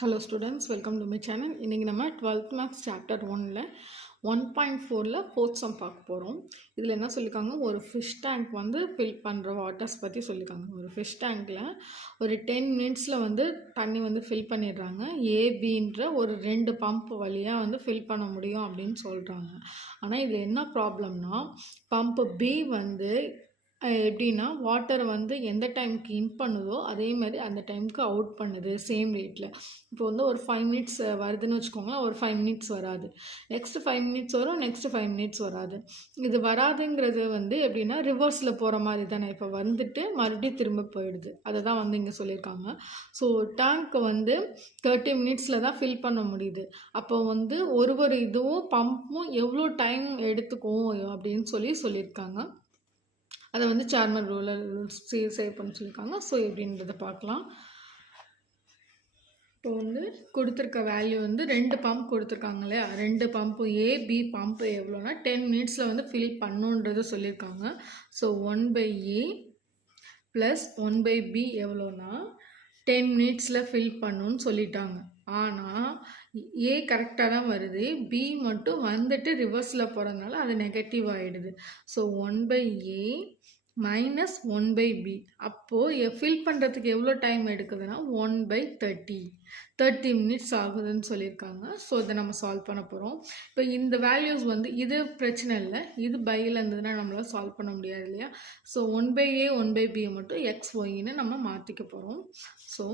Hello students, welcome to my channel. இன்னைக்கு நம்ம 12th Maths Chapter 1ல 1.4ல 4th sum பார்க்க போகிறோம். இதில் என்ன சொல்லியிருக்காங்க, ஒரு ஃபிஷ் டேங்க் வந்து ஃபில் பண்ணுற வாட்டர்ஸ் பற்றி சொல்லியிருக்காங்க. ஒரு ஃபிஷ் டேங்க்கில் ஒரு 10 மினிட்ஸில் வந்து தண்ணி வந்து ஃபில் பண்ணிடுறாங்க. ஏபின்ற ஒரு 2 பம்ப் வழியாக வந்து ஃபில் பண்ண முடியும் அப்படின்னு சொல்கிறாங்க. ஆனால் இதில் என்ன ப்ராப்ளம்னா, பம்ப் பி வந்து எப்படின்னா வாட்டரை வந்து எந்த டைமுக்கு இன் பண்ணுதோ அதே மாதிரி அந்த டைமுக்கு அவுட் பண்ணுது சேம் ரேட்டில். இப்போ வந்து ஒரு 5 மினிட்ஸ் வருதுன்னு வச்சுக்கோங்களேன், ஒரு 5 மினிட்ஸ் வராது, நெக்ஸ்ட்டு 5 மினிட்ஸ் வரும், நெக்ஸ்ட்டு 5 மினிட்ஸ் வராது. இது வராதுங்கிறது வந்து எப்படின்னா ரிவர்ஸில் போகிற மாதிரி தானே. இப்போ வந்துட்டு மறுபடியும் திரும்ப போயிடுது, அதை தான் வந்து இங்கே சொல்லியிருக்காங்க. ஸோ டேங்க்கை வந்து 30 மினிட்ஸில் தான் ஃபில் பண்ண முடியுது. அப்போ வந்து ஒரு இதுவும் பம்பும் எவ்வளோ டைம் எடுத்துக்கும் அப்படின்னு சொல்லியிருக்காங்க. அதை வந்து சேர்மன் ரூல்ஸ் சேவ் பண்ண சொல்லியிருக்காங்க. ஸோ எப்படின்றத பார்க்கலாம். இப்போ வந்து கொடுத்துருக்க வேல்யூ வந்து 2 பம்ப் கொடுத்துருக்காங்க இல்லையா, 2 பம்பு ஏபி பம்பு எவ்வளோனா 10 மினிட்ஸில் வந்து ஃபில் பண்ணுன்றது சொல்லியிருக்காங்க. ஸோ 1/A ப்ளஸ் 1/B எவ்வளோனா 10 மினிட்ஸில் ஃபில் பண்ணுன்னு சொல்லிட்டாங்க. ஆனால் ஏ கரெக்டாக தான் வருது, பி மட்டும் வந்துட்டு ரிவர்ஸில் போகிறதுனால அது நெகட்டிவ் ஆகிடுது. So 1/A minus 1/B. அப்போது ஃபில் பண்ணுறதுக்கு எவ்வளோ டைம் எடுக்குதுன்னா 1/30 மினிட்ஸ் ஆகுதுன்னு சொல்லியிருக்காங்க. ஸோ இதை நம்ம சால்வ் பண்ண போகிறோம். இப்போ இந்த வேல்யூஸ் வந்து இது பிரச்சனை இல்லை, இது பையில் இருந்ததுன்னா நம்மளால் சால்வ் பண்ண முடியாது இல்லையா. ஸோ 1/A 1/B மட்டும் எக்ஸ் ஒய்ன்னு நம்ம மாற்றிக்க போகிறோம். So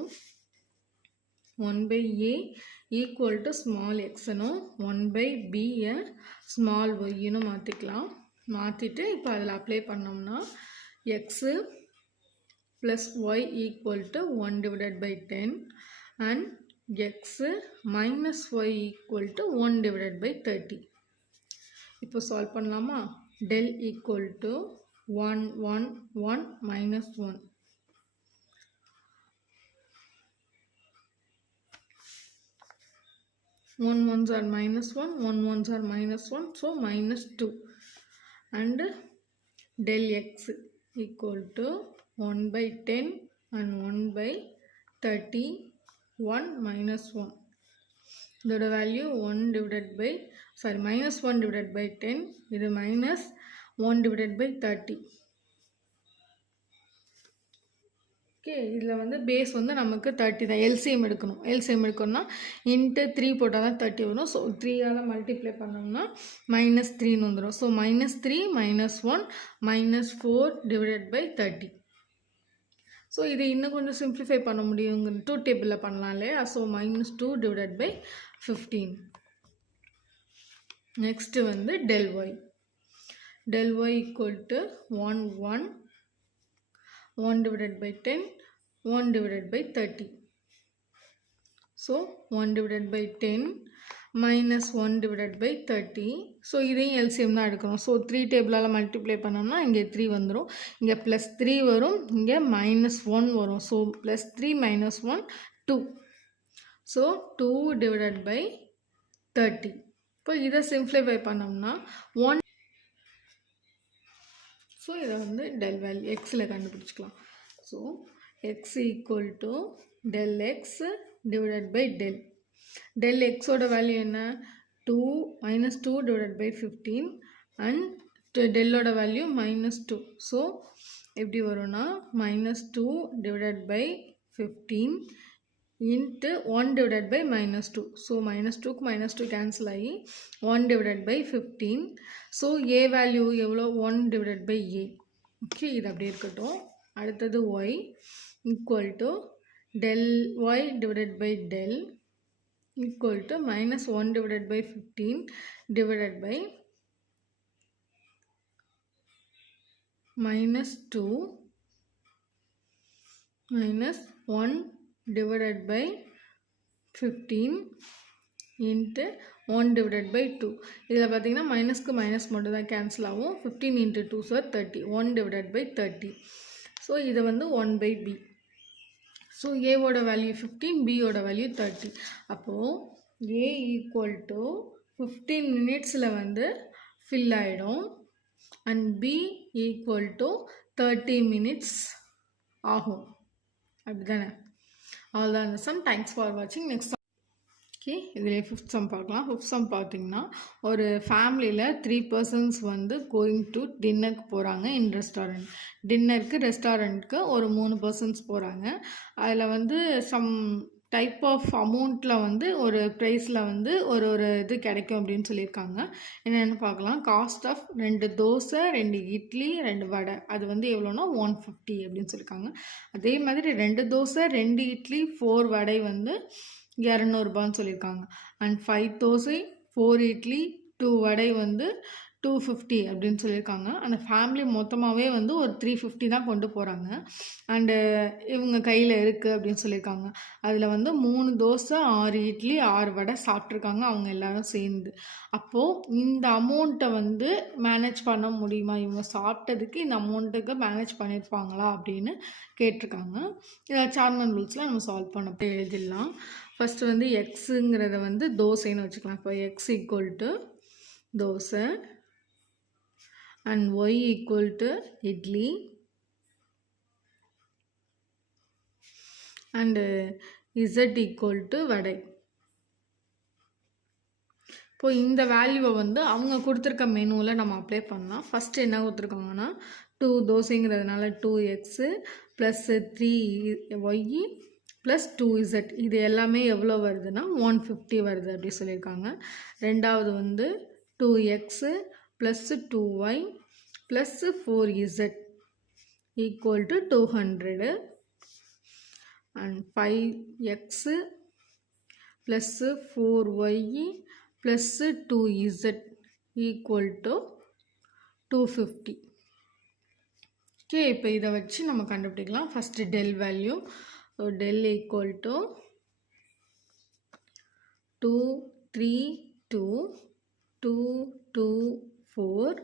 1/A equal to small எக்ஸ்னும் 1/Bயை ஸ்மால் ஒய்ன்னு மாற்றிக்கலாம். மாற்றிட்டு இப்போ அதில் அப்ளை பண்ணோம்னா x plus y equal to 1/10 and x minus y equal to 1/30. இப்போ சால்வ் பண்ணலாமா. Del equal to 1 1 1 minus 1. One ones are minus 1, 1 ones are minus 1, so minus 2. And del x equal to 1/10 and 1/31 minus 1. The value minus 1/10. இது minus 1/30. Okay, இதில் வந்து base வந்து நமக்கு 30 தான். LCM எடுக்கணும்னா into 3 போட்டால் தான் 30 வரும். ஸோ 3ஆல் மல்டிப்ளை பண்ணோம்னா -3ன்னு வந்துடும். ஸோ -3 -1 -4/30. ஸோ இது இன்னும் கொஞ்சம் சிம்பிளிஃபை பண்ண முடியுங்க, 2 டேபிளில் பண்ணலாம் இல்லையா. ஸோ -2/15. நெக்ஸ்ட்டு வந்து del Y equal to 1 1 1/10 1/30. So 1/10 minus 1/30. So இதையும் எல்சிஎம் தான் எடுக்கணும். ஸோ 3 டேபிளால் மல்டிப்ளை பண்ணோம்னா இங்கே 3 வந்துடும், இங்கே +3 வரும், இங்கே -1 வரும். ஸோ +3 - 1 2. ஸோ 2/30. இப்போ இதை சிம்ப்ளிஃபை பண்ணோம்னா 1. ஸோ இதை வந்து டெல் வேல்யூ எக்ஸில் கண்டுபிடிச்சிக்கலாம். So x equal to del x divided by del எக்ஸோட வேல்யூ என்ன, 2 -2/15 அண்ட் டெல்லோட வேல்யூ -2. ஸோ எப்படி வரும்னா -2/15 இன்ட்டு 1/-2. ஸோ -2க்கு -2 கேன்சல் ஆகி 1/15. ஸோ ஏ வேல்யூ எவ்வளோ, 1/A. ஓகே, இது அப்படியே இருக்கட்டும். அடுத்தது Y equal to del Y divided by del equal to -1/15 divided by -2 -1/15 into 1/2. இதில் பார்த்தீங்கன்னா மைனஸ்க்கு மைனஸ் மட்டும் தான் கேன்சல் ஆகும். 15 × 2 = 30, 1/30. ஸோ இதை வந்து 1/B. ஸோ ஏவோட வேல்யூ 15, பியோட வேல்யூ 30. அப்போது ஏ ஈக்குவல் டு 15 மினிட்ஸில் வந்து ஃபில் ஆகிடும் and P equal to 30 minutes ஆகும். அப்படிதானே. அவ்வளோதான் இந்த சம். தேங்க்ஸ் ஃபார் வாட்சிங். நெக்ஸ்ட் ஓகே, இதிலே ஃபிஃப்த் சம் பார்க்கலாம். ஃபிஃப்த் சம் பார்த்தீங்கன்னா, ஒரு ஃபேமிலியில் 3 பர்சன்ஸ் வந்து கோயிங் டு டின்னருக்கு போகிறாங்க இன் ரெஸ்டாரண்ட். டின்னருக்கு ரெஸ்டாரண்ட்க்கு ஒரு 3 பர்சன்ஸ் போகிறாங்க. அதில் வந்து சம் டைப் ஆஃப் அமௌண்ட்டில் வந்து ஒரு ப்ரைஸில் வந்து ஒரு இது கிடைக்கும் அப்படின்னு சொல்லியிருக்காங்க. என்னென்னு பார்க்கலாம். காஸ்ட் ஆஃப் 2 தோசை, 2 இட்லி, 2 வடை, அது வந்து எவ்வளோனா 150 அப்படின்னு சொல்லியிருக்காங்க. அதே மாதிரி 2 தோசை, 2 இட்லி, 4 வடை வந்து 200 சொல்லியிருக்காங்க. அண்ட் 5 தோசை, 4 இட்லி, 2 வடை வந்து 250 அப்படின்னு சொல்லியிருக்காங்க. அந்த ஃபேமிலி மொத்தமாகவே வந்து ஒரு 350 தான் கொண்டு போகிறாங்க. அண்டு இவங்க கையில் இருக்குது அப்படின்னு சொல்லியிருக்காங்க. அதில் வந்து 3 தோசை, 6 இட்லி, 6 வடை சாப்பிட்ருக்காங்க அவங்க எல்லோரும் சேர்ந்து. அப்போது இந்த அமௌண்ட்டை வந்து மேனேஜ் பண்ண முடியுமா, இவங்க சாப்பிட்டதுக்கு இந்த அமௌண்ட்டுக்கு மேனேஜ் பண்ணியிருப்பாங்களா அப்படின்னு கேட்டிருக்காங்க. இதை சார்மன் ரூல்ஸில் நம்ம சால்வ் பண்ண எழுதிடலாம். ஃபஸ்ட்டு வந்து எக்ஸுங்கிறத வந்து தோசைன்னு வச்சுக்கலாம். இப்போ x equal to dosa and y equal to idli and z equal to vada. இப்போ இந்த வேல்யூவை வந்து அவங்க கொடுத்துருக்க மெனுவில் நம்ம அப்ளை பண்ணலாம். ஃபஸ்ட்டு என்ன கொடுத்துருக்காங்கன்னா 2 தோசைங்கிறதுனால 2x plus 3 Y plus 2z, இது எல்லாமே எவ்வளோ வருதுன்னா 150 வருது அப்படி சொல்லியிருக்காங்க. ரெண்டாவது வந்து 2x plus 2y plus 4z equal to 200 and 5x plus 4y plus 2z equal to 250. Okay, இப்போ இதை வச்சு நம்ம கண்டுபிடிக்கலாம். First del value. So del equal to 2, 3, 2, 2, 2, 4,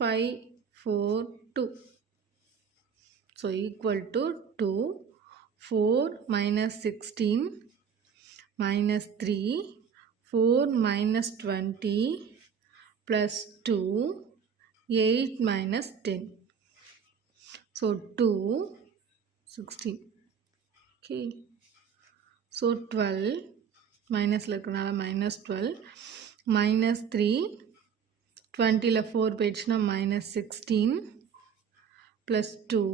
5, 4, 2. So equal to 2, 4 minus 16 minus 3, 4 minus 20 plus 2, 8 minus 10. So 2, 16. Okay, so 12 மைனஸில் இருக்கிறனால minus 12 minus 3 20ல் 4 போயிடுச்சுன்னா minus 16 plus 2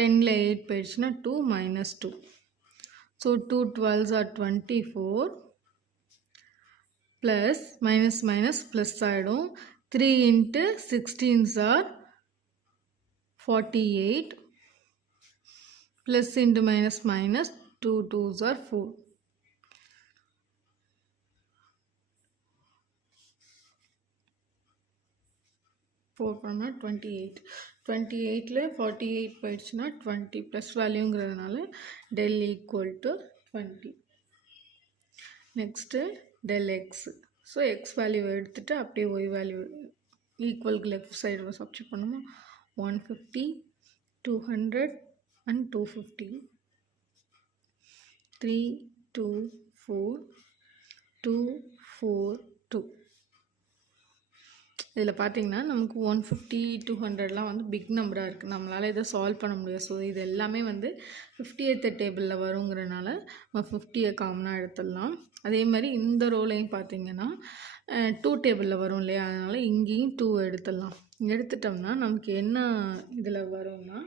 10ல் 8 போயிடுச்சுன்னா 2 minus 2. So 2 12s are 24 plus minus minus plus ஆகிடும். 3 into 16s are 48 plus into minus minus 2 2s are 4. பண்ணா 28. 28ல் 48 போயிடுச்சுன்னா 20 plus வேல்யூங்கிறதுனால del equal to 20. Next del x. So x value எடுத்துகிட்டு அப்படியே y value ஈக்குவலுக்கு left side substitute பண்ணுமா. 150, 200 and 250, 3, 2, 4, 2, 4, 2. இதில் பார்த்தீங்கன்னா நமக்கு 150, 200லாம் வந்து பிக் நம்பராக இருக்குது, நம்மளால் இதை சால்வ் பண்ண முடியாது. ஸோ இது எல்லாமே வந்து 50th டேபிளில் வருங்கிறனால நம்ம 50 காமனாக எடுத்துடலாம். அதே மாதிரி இந்த ரோலையும் பார்த்தீங்கன்னா 2 டேபிளில் வரும் இல்லையா, அதனால் இங்கேயும் 2 எடுத்துடலாம். எடுத்துட்டோம்னா நமக்கு என்ன இதில் வரும்னா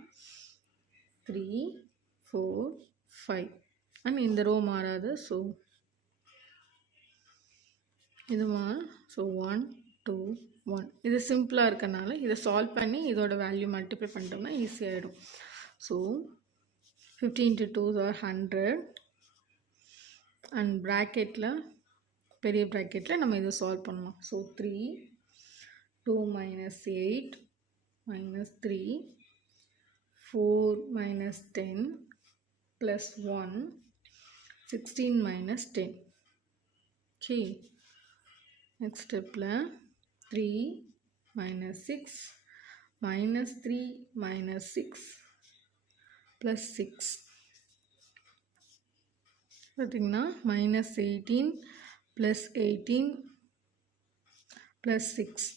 3, 4, 5 அண்ட் இந்த ரோ மாறாது. ஸோ இது ஸோ 1, 2, 1. இது சிம்பிளாக இருக்கனால இதை சால்வ் பண்ணி இதோட வேல்யூ மல்டிப்ளை பண்ணிட்டோம்னா ஈஸியாகிடும். ஸோ 15 into 2 are 100 அண்ட் ப்ராக்கெட்டில் பெரிய ப்ராக்கெட்டில் நம்ம இதை சால்வ் பண்ணலாம். So 3, 2 minus 8 minus 3, 4 minus 10 plus 1, 16 minus 10. Okay, next stepல 3 minus 6 minus 3 minus 6 plus 6 பார்த்தீங்கன்னா minus 18 plus 18 plus 6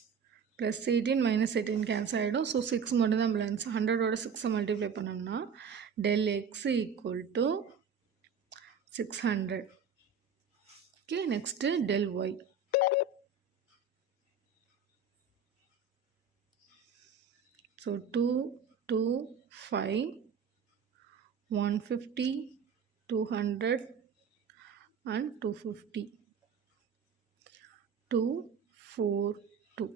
plus 18 minus 18 cancel ஆகிடும். ஸோ 6 மட்டும் தான் பேலன்ஸ். 100ஓட 6 மல்டிப்ளை பண்ணோம்னா del x equal to 600. Okay, next del y. So 2, 2, 5, 150, 200 and 250. 2, 4, 2.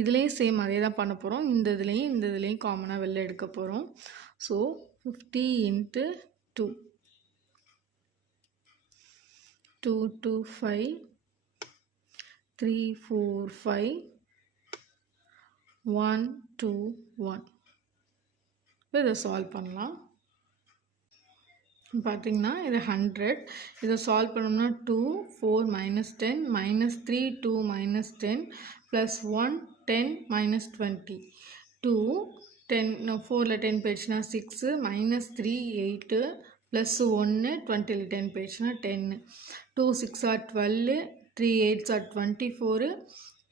இதுலேயும் same அதே தான் பண்ண போகிறோம். இந்த இதுலேயும் காமனாக வெளில எடுக்க போகிறோம். So 50 into 2. 2, 2, 5, 3, 4, 5, 1, 2, 1. இதை சால்வ் பண்ணலாம். பார்த்தீங்கன்னா இது 100. இதை சால்வ் பண்ணோம்னா 2, 4 minus 10, minus 3, 2 minus 10, plus 1, 10 minus 20. 2, 10, 4ல் 10 போயிடுச்சுன்னா 6, minus 3, 8, plus 1, 20ல் 10 போயிடுச்சுன்னா 10. 2 6 are 12, 3 8s are 24,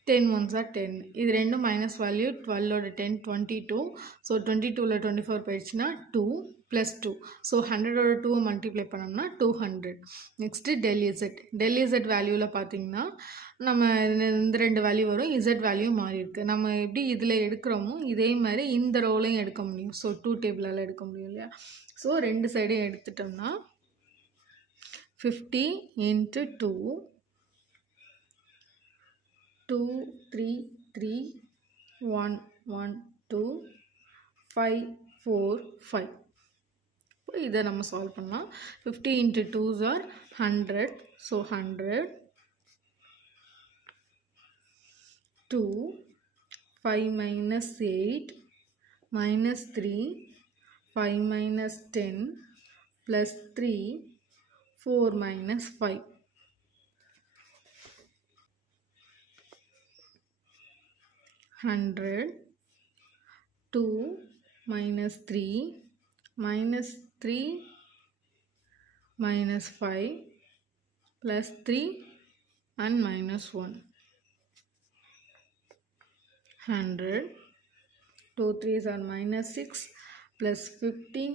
10 1s are 10. இது ரெண்டும் மைனஸ் வேல்யூ 12ஓட 10 22. ஸோ 22ல் 24 போயிடுச்சுன்னா 2 + 2. ஸோ 100ஓட 2 மல்டிப்ளை பண்ணோம்னா 200. நெக்ஸ்ட்டு டெல் இசட் வேல்யூவில் பார்த்தீங்கன்னா நம்ம இந்த 2 வேல்யூ வரும். இசட் வேல்யூ மாறி இருக்குது. நம்ம எப்படி இதில் எடுக்கிறோமோ இதே மாதிரி இந்த ரோலையும் எடுக்க முடியும். ஸோ 2 டேபிளால் எடுக்க முடியும் இல்லையா? ஸோ ரெண்டு சைடையும் எடுத்துட்டோம்னா 50 into 2, 2, 3, 3, 1, 1, 2, 5, 4, 5. இப்போ இதை நம்ம சால்வ் பண்ணலாம். 50 into 2s are 100. So 100. 2, 5 minus 8, minus 3, 5 minus 10, plus 3, 4 minus 5. 100. 2 minus 3, minus 3, minus 5, plus 3 and minus 1. 100. 2 3s are minus 6, plus 15,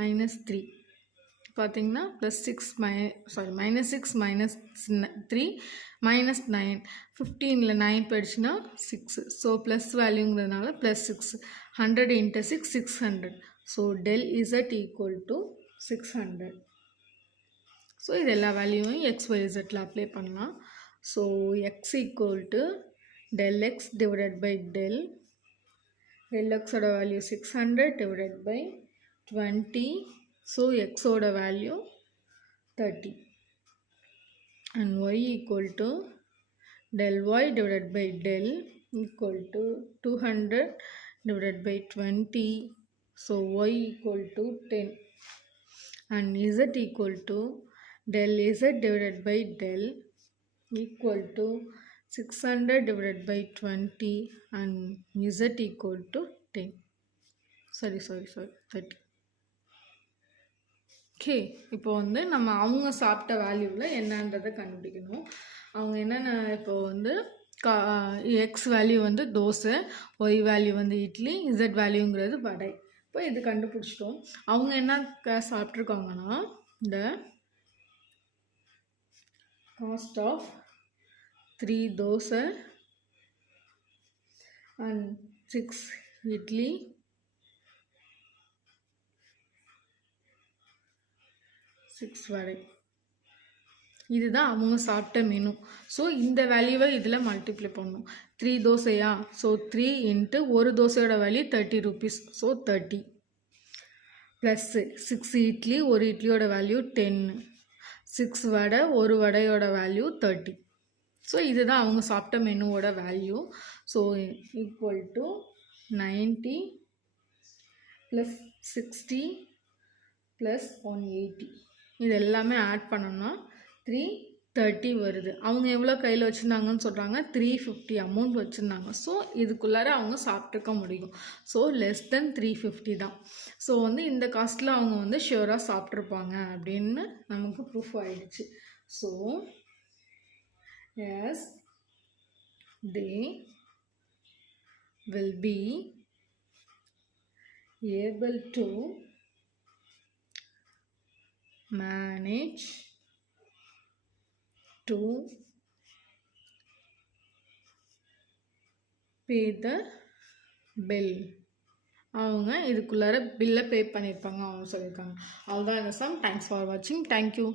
minus 3. பார்த்தீங்கன்னா ப்ளஸ் 6 minus 6 minus 3 minus 9. 15ல் 9 போயிடுச்சுன்னா 6. ஸோ ப்ளஸ் வேல்யூங்கிறதுனால plus 6. 100 into 6 600. So del z equal to 600. So இது எல்லா வேல்யூவும் XYZல apply பண்ணலாம். So x equal to del x divided by del x ஓட value 600 divided by 20. So x ஓட value 30 and y equal to del y divided by del equal to 200 divided by 20. So y equal to 10 and z equal to del z divided by del equal to 600 divided by 20 and z equal to 10. Sorry 30. Okay, இப்போ வந்து நம்ம அவங்க சாப்பிட்ட வேல்யூவில் என்னன்றதை கண்டுபிடிக்கணும். அவங்க என்னென்ன இப்போ வந்து எக்ஸ் வேல்யூ வந்து தோசை, ஒய் வேல்யூ வந்து இட்லி, இசட் வேல்யூங்கிறது வடை. இப்போ இது கண்டுபிடிச்சிட்டோம். அவங்க என்ன சாப்பிட்ருக்காங்கன்னா இந்த cost of 3 dosa and 6 idli, 6 vada. இதுதான் அவங்க சாப்பிட்ட மெனு. ஸோ இந்த வேல்யூவை இதில் மல்டிப்ளை பண்ணணும். 3 தோசையா? ஸோ 3 into ஒரு தோசையோட value 30 rupees. So 30 plus 6 idli, ஒரு இட்லியோட வேல்யூ 10. 6 வடை, ஒரு வடையோட வேல்யூ 30. ஸோ இதுதான் அவங்க சாப்பிட்ட மெனுவோட value. So equal to 90 plus 60 plus 180. இது எல்லாமே ஆட் பண்ணோம்னா 330 வருது. அவங்க எவ்வளோ கையில் வச்சுருந்தாங்கன்னு சொல்கிறாங்க? 350 அமௌண்ட் வச்சுருந்தாங்க. ஸோ இதுக்குள்ளார அவங்க சாப்பிட்டுக்க முடியும். ஸோ லெஸ் தென் 350 தான். ஸோ வந்து இந்த காஸ்ட்டில் அவங்க வந்து ஷியோராக சாப்பிட்ருப்பாங்க அப்படின்னு நமக்கு ப்ரூஃப் ஆகிடுச்சு. So yes they will be able to manage to pay the bill. அவங்க இதுக்குள்ளார பில்லை பே பண்ணியிருப்பாங்க அவங்க சொல்லியிருக்காங்க. அவ்வளோதான் இந்த சம். தேங்க்ஸ் ஃபார் வாட்சிங். தேங்க்யூ.